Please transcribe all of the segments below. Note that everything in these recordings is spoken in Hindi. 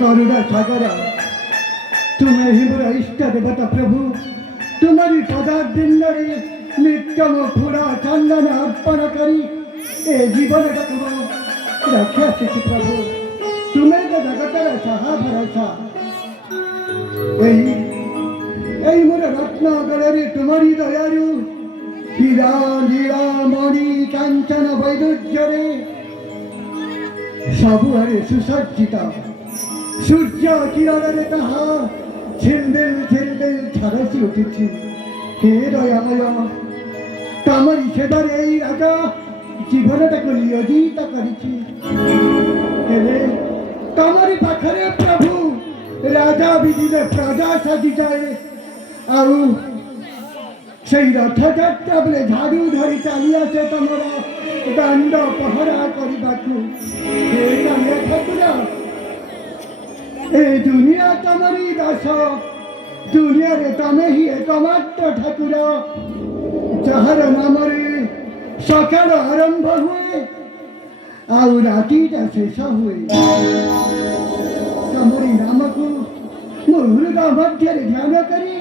करुणा सागर तुम्हें ही मोर इष्ट देवता प्रभु तुम्हारी पदार्थिंद नित्यम फूड़ा चंदन अर्पण करी ए जीवन रखी आसी प्रभु तुम्हें तो जगतर साहा भरोसा मोर रत्न गलरे तुम्हारी दयारु हीरा नीला मणि कांचन वैदुज्य सबुआरे सुसज्जित सूर्य किरण ताहा छिलबिल छिलबिल झरसी उठी हे दयामय तमरी सेवारे राजा जीवनटा को नियोजित करिछि तमरी पाखरे प्रभु राजा विधिरे प्रजा साजी जाए आउ से रथ यात्रा बेले झाड़ू धरी चली आसे तमर दंड पहरा करने ठाकुर ए दुनिया तमरी दास दुनिया रे तमे ही एकमात्र ठाकुर जार नाम सकाल आरंभ हुए आउ रातिटा शेष हुए तमरी नाम को मो हृदय मध्य ध्यान करी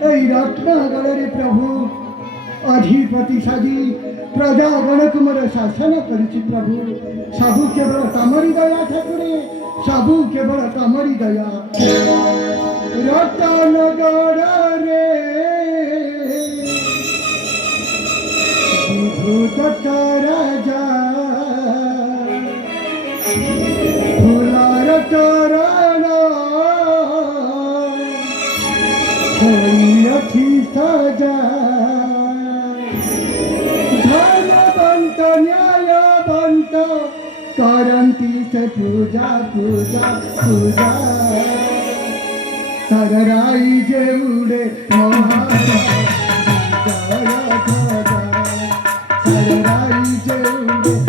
रत्नगढ़ प्रभु अधिपति साजी प्रजागण को मोर शासन करिछि प्रभु सबू केवल तमरी दया ठाकुरे सबू केवल तमरी दया रत्नगढ़ रे भूत राजा फुलार चरण अथी सजा धनवंत न्यायवंत करंती से पूजा पूजा पूजा सरराई जे उड़े सरराई जे उड़े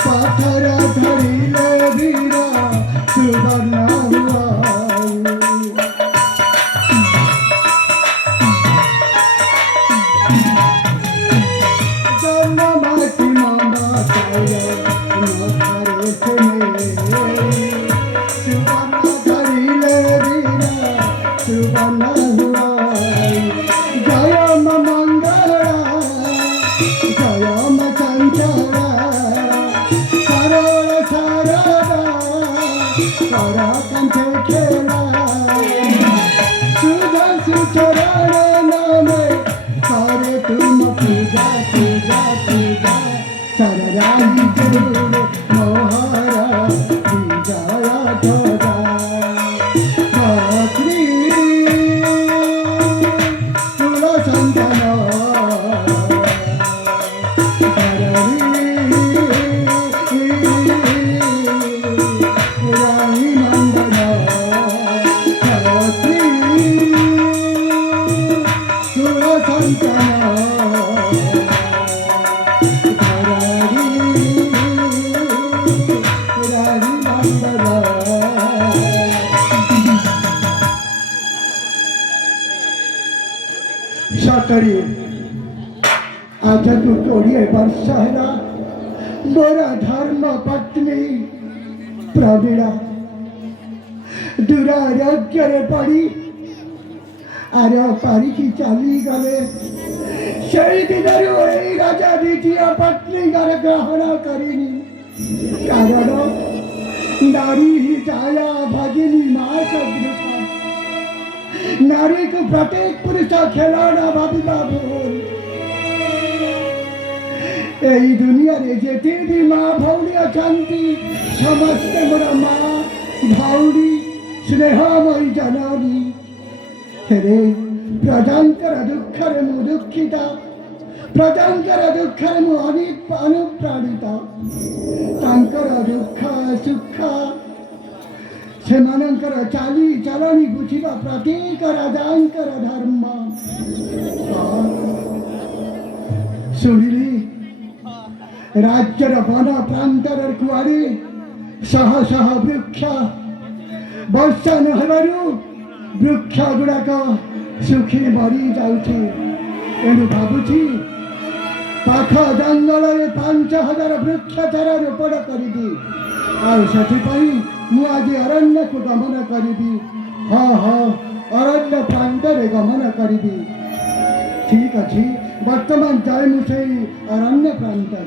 पाथर धरिले वीरा सुवर्ण सारा से खेला सुदर्शन चरण नामे करे तुम पूजा पूजा पूजा सरराही जरूर मोहरा विजया ध्वजा छत्री कुल संतन पुराणी नंदन छत्री कुल संतन सतरी आज तू 20 वर्ष है मोर धर्म पत्नी प्रवीणा दुरारोग्य पड़ी आर पारिकी चली गले से दिन राजा द्वितीय पत्नी ग्रहण करनी कारण नारी ही छाया भगिनी माँ सदृश नारी को प्रत्येक पुरुष खेलना भाविबा भूल এই দুনিয়ারে যেতে भी माँ भौणी अछंती समस्ते मोर माँ भौणी स्नेहमयी जननी हेरे प्रजांकर दुखरे मु दुखिता प्रजांकर दुखरे मु अनुप्राणिता तांकर दुख सुख सेमानंकर चाली चलनी बुझिबा प्रत्येक राजांकर धर्म शुणिली राज्यर वन प्रांतर कुआरी शह शह वृक्ष वर्षा नहेबारु वृक्ष गुड़ाक सुखी मरी जाउछि एणु भाबुछि पाख जंगल 5000 वृक्ष चारा रोपण करिबी आउ सेथिपई मु आज अरण्य को गमन करी हाँ हाँ अरण्य प्रांतर गमन करी ठीक अच्छे बर्तमान जाए मुझे अरण्य प्रांतर